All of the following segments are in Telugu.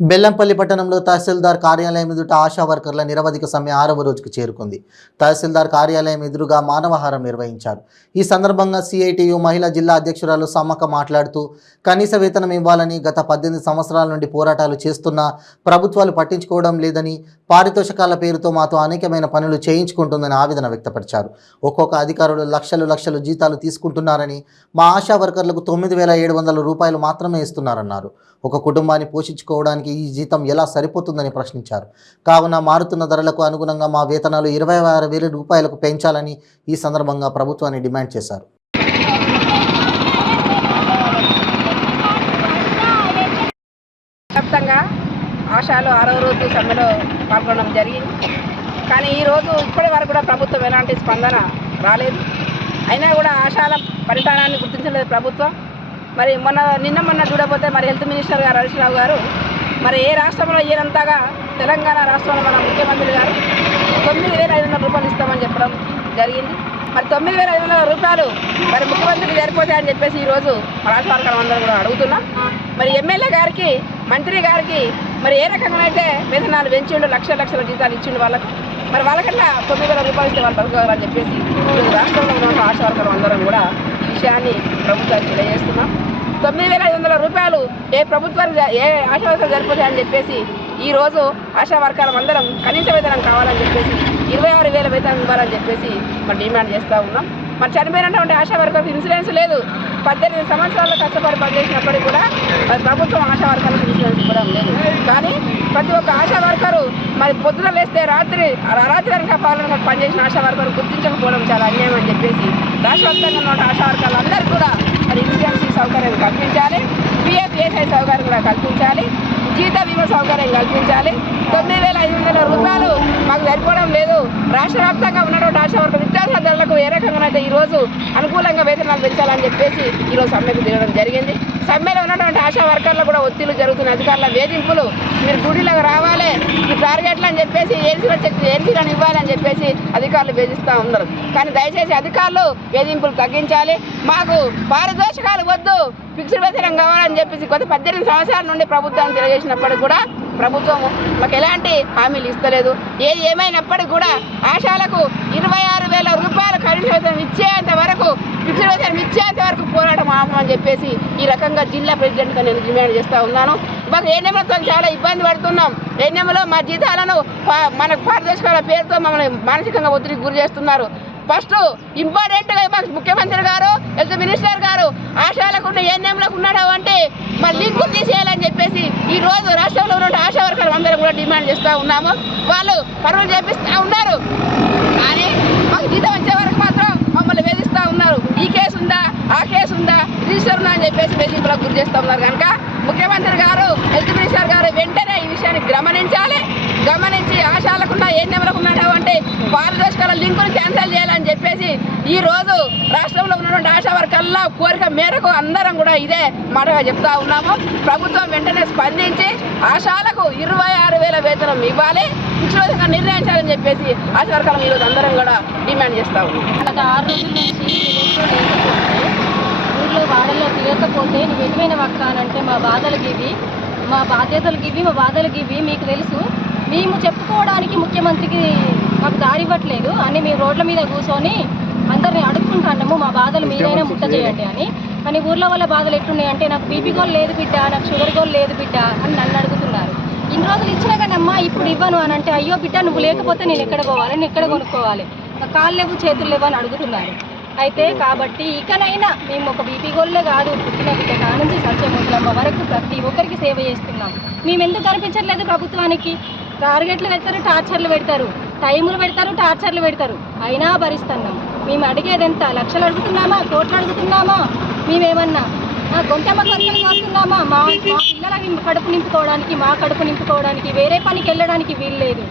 బెల్లంపల్లి పట్టణంలో తహసీల్దార్ కార్యాలయం ఎదుట ఆశా వర్కర్ల నిరవధిక సమ్మె 6వ రోజుకు చేరుకుంది. తహసీల్దార్ కార్యాలయం ఎదురుగా మానవహారం నిర్వహించారు. ఈ సందర్భంగా సిఐటియు మహిళా జిల్లా అధ్యక్షురాలు సమ్మక్క మాట్లాడుతూ కనీస వేతనం ఇవ్వాలని గత 18 సంవత్సరాల నుండి పోరాటాలు చేస్తున్నా ప్రభుత్వాలు పట్టించుకోవడం లేదని, పారితోషికాల పేరుతో మాతో అనేకమైన పనులు చేయించుకుంటుందని ఆవేదన వ్యక్తపరిచారు. ఒక్కొక్క అధికారులు లక్షలు జీతాలు తీసుకుంటున్నారని, మా ఆశా వర్కర్లకు 9,700 రూపాయలు మాత్రమే ఇస్తున్నారన్నారు. ఒక కుటుంబాన్ని పోషించుకోవడానికి ఈ జీతం ఎలా సరిపోతుందని ప్రశ్నించారు. కావున మారుతున్న ధరలకు అనుగుణంగా మా వేతనాలు 26,000 రూపాయలకు పెంచాలని ఈ సందర్భంగా ప్రభుత్వాన్ని డిమాండ్ చేశారు. వ్యాప్తంగా ఆశాలో 6వ రోజు సమ్మెలో పాల్గొనడం జరిగింది. కానీ ఈరోజు ఇప్పటి వరకు కూడా ప్రభుత్వం ఎలాంటి స్పందన రాలేదు. అయినా కూడా ఆశాల పరిణామాన్ని గుర్తించలేదు ప్రభుత్వం. మరి నిన్న చూడకపోతే మరి హెల్త్ మినిస్టర్ గారు హరీష్ రావు గారు మరి ఏ రాష్ట్రంలో ఈయనంతగా తెలంగాణ రాష్ట్రంలో మన ముఖ్యమంత్రి గారు 9,500 రూపాయలు ఇస్తామని చెప్పడం జరిగింది. మరి 9,500 రూపాయలు మరి ముఖ్యమంత్రికి సరిపోతాయని చెప్పేసి ఈరోజు మన ఆశా వర్కర్లు అందరూ కూడా అడుగుతున్నాం. మరి ఎమ్మెల్యే గారికి, మంత్రి గారికి మరి ఏ రకంగా అయితే వేతనాలు పెంచిండు, లక్షల జీతాలు ఇచ్చిండు వాళ్ళకు, మరి వాళ్ళకన్నా 9,000 రూపాయలు ఇస్తే వాళ్ళు బతకగలరని చెప్పేసి ఈరోజు రాష్ట్రంలో ఉన్న ఆశా వర్కర్లు అందరం కూడా ఈ విషయాన్ని ప్రభుత్వానికి తెలియజేస్తున్నాం. 9,500 రూపాయలు ఏ ప్రభుత్వానికి ఏ ఆశా వర్కర్లు సరిపోతాయని చెప్పేసి ఈరోజు ఆశా వర్కర్లు అందరం కనీస వేతనం కావాలని చెప్పేసి 26,000 వేతనం ఇవ్వాలని చెప్పేసి మరి డిమాండ్ చేస్తూ ఉన్నాం. మరి చనిపోయినటువంటి ఆశా వర్కర్లకు ఇన్సూరెన్స్ లేదు. 18 సంవత్సరాలు కష్టపడి పనిచేసినప్పటికీ కూడా మరి ప్రభుత్వం ఆశా వర్కర్లకు ఇన్సూరెన్స్ ఇవ్వడం లేదు. కానీ ప్రతి ఒక్క ఆశా వర్కరు మరి పొద్దున లేస్తే రాత్రి అనక పాలన పనిచేసిన ఆశా వర్కర్లు గుర్తించకపోవడం చాలా అన్యాయం అని చెప్పేసి రాష్ట్ర వ్యాప్తంగా ఉన్న ఆశా వర్కర్లు అందరూ కూడా మరి ఇన్సూరెన్స్ సౌకర్యం కల్పించాలి, పిఎఫ్ఏసీ సౌకర్యం కూడా కల్పించాలి, జీత బీమా సౌకర్యం కల్పించాలి. 9,500 రూపాయలు మాకు సరిపోవడం లేదు. రాష్ట్ర వ్యాప్తంగా ఉన్నటువంటి ఆశా వర్కర్లు నిత్యావసర ధరలకు ఏ రకంగానైతే ఈరోజు అనుకూలంగా వేతనాలు పెంచాలని చెప్పేసి ఈరోజు సమ్మెకు దిగడం జరిగింది. సమ్మెలో ఉన్నటువంటి ఆశా వర్కర్లు కూడా ఒత్తిళ్లు జరుగుతున్న అధికారుల వేధింపులు, మీరు డ్యూటీలకు రావాలి, ఈ టార్గెట్లు అని చెప్పేసి ఏసీలను ఇవ్వాలని చెప్పేసి అధికారులు వేధిస్తూ ఉన్నారు. కానీ దయచేసి అధికారులు వేధింపులు తగ్గించాలి. మాకు పారితోషికాలు వద్దు, ఫిక్స్డ్ వేతనం కావాలని చెప్పేసి గత 18 సంవత్సరాల నుండి ప్రభుత్వాన్ని తెలియజేసినప్పటికీ కూడా ప్రభుత్వం మాకు ఎలాంటి హామీలు ఇస్తలేదు. ఏది ఏమైనప్పటికీ కూడా ఆశాలకు 26,000 రూపాయలు కనీస వేతనం ఇచ్చేంత వరకు, ఫిక్స్డ్ వేతనం ఇచ్చేంత వరకు పోరాటం ఆపమని చెప్పేసి ఈ రకంగా జిల్లా ప్రెసిడెంట్గా నేను డిమాండ్ చేస్తూ ఉన్నాను. మాకు ఏఎన్ఎంలతో చాలా ఇబ్బంది పడుతున్నాం. ఏఎన్ఎంలో మా జీతాలను మనకు పారితోషికాల పేరుతో మమ్మల్ని మానసికంగా ఒత్తిడికి గురి చేస్తున్నారు. ఫస్ట్ ఇంపార్టెంట్గా ముఖ్యమంత్రి గారు, హెల్త్ మినిస్టర్ గారు ఆశాలకు ఏఎన్ఎంలకు ఉన్నాడు అంటే మరి లింకు తీసేయాలని చెప్పేసి ఈ రోజు రాష్ట్రంలో ఉన్న ఆశా వర్కర్లు అందరం కూడా డిమాండ్ చేస్తూ ఉన్నాము. వాళ్ళు పనులు చేపిస్తూ ఉన్నారు, కానీ మాకు జీతం వచ్చే వరకు మాత్రం మమ్మల్ని వేధిస్తూ ఉన్నారు. ఈ కేసు ఉందా, ఆ కేసు ఉందా, రిజిస్టర్ ఉందా అని చెప్పేసి వేధింపులకు గురి చేస్తూ ఉన్నారు. కనుక ముఖ్యమంత్రి గారు, హెల్త్ మినిస్టర్ గారు వెంటనే ఈ విషయాన్ని గమనించి ఆశాలకున్నా ఏఎన్ఎంలకు ఉన్నాడు అంటే పారితోషికాల లింకును క్యాన్సిల్ చేయాలని చెప్పేసి ఈ రోజు రాష్ట్రంలో ఉన్నటువంటి ఆశా వర్కర్ల కోరిక మేరకు అందరం కూడా ఇదే మాటగా చెప్తా ఉన్నాము. ప్రభుత్వం వెంటనే స్పందించి ఆశాలకు 26,000 వేతనం ఇవ్వాలి, విధంగా నిర్ణయించాలని చెప్పేసి ఆశా వర్కర్లు ఈరోజు అందరం కూడా డిమాండ్ చేస్తా ఉన్నాం. గత 6 రోజుల నుంచి ఊళ్ళో వాడల్లో తిరగకపోతే నువ్వు ఎటువైన వక్క అంటే మా బాధలకి ఇవి, మా బాధ్యతలకి ఇవి, మా బాధలకి ఇవి మీకు తెలుసు. మేము చెప్పుకోవడానికి ముఖ్యమంత్రికి మాకు దారి ఇవ్వట్లేదు అని మేము రోడ్ల మీద కూర్చొని అందరినీ అడుక్కుంటున్నాము, మా బాధలు మీరైనా ముట్ట చేయండి అని. కానీ ఊర్లో వాళ్ళ బాధలు ఎట్టున్నాయి అంటే నాకు బీపీ గోల్ లేదు బిడ్డ, నాకు షుగర్ గోల్ లేదు బిడ్డ అని నన్ను అడుగుతున్నారు. ఇన్ని రోజులు ఇచ్చినా కానీ అమ్మ ఇప్పుడు ఇవ్వను అని అంటే అయ్యో బిడ్డ నువ్వు లేకపోతే నేను ఎక్కడ పోవాలి, నేను ఎక్కడ కొనుక్కోవాలి, కాళ్ళు లేవు చేతులు లేవు అని అడుగుతున్నారు. అయితే కాబట్టి ఇకనైనా మేము ఒక బీపీ గోళ్ళే కాదు, పుట్టిన బిడ్డ కానుంచి సత్యమూర్తులమ్మ వరకు ప్రతి ఒక్కరికి సేవ చేస్తున్నాం. మేము ఎందుకు కనిపించట్లేదు ప్రభుత్వానికి? టార్గెట్లు పెడతారు, టార్చర్లు పెడతారు, టైములు పెడతారు, టార్చర్లు పెడతారు, అయినా భరిస్తున్నాం. మేము అడిగేది ఎంత? లక్షలు అడుగుతున్నామా, కోట్లు అడుగుతున్నామా? మేమేమన్నా గొంతెమ్మ కొరకలు కోరుతున్నామా? మా పిల్లల కడుపు నింపుకోవడానికి, మా కడుపు నింపుకోవడానికి వేరే పనికి వెళ్ళడానికి వీలు లేదు.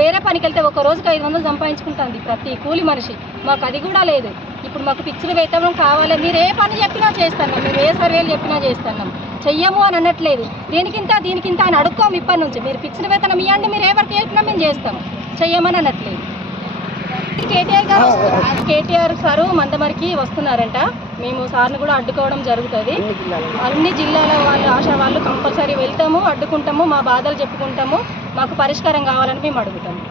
వేరే పనికి వెళ్తే ఒక రోజుకి 500 సంపాదించుకుంటుంది ప్రతి కూలి మనిషి. మాకు అది కూడా లేదు. ఇప్పుడు మాకు ఫిక్స్డ్ వేతనం కావాలి. మీరు ఏ పని చెప్పినా చేస్తున్నాం, మేము ఏ సర్వేలు చెప్పినా చేస్తున్నాం. చెయ్యము అని అనట్లేదు, దీనికింత అని అడుక్కోము ఇప్పటి నుంచి. మీరు ఫిక్స్డ్ వేతనం ఇవ్వండి, మీరు ఏ వర్క్ చెప్పినా మేము చేస్తాం, చెయ్యమని అనట్లేదు. కేటీఆర్ గారు మందమరికి వస్తున్నారంట. మేము సార్ని కూడా అడ్డుకోవడం జరుగుతుంది. అన్ని జిల్లాలు అన్ని జిల్లాల వాళ్ళు ఆశా వాళ్ళు కంపల్సరీ వెళ్తాము, అడ్డుకుంటాము, మా బాధలు చెప్పుకుంటాము, మాకు పరిష్కారం కావాలని మేము అడుగుతాము.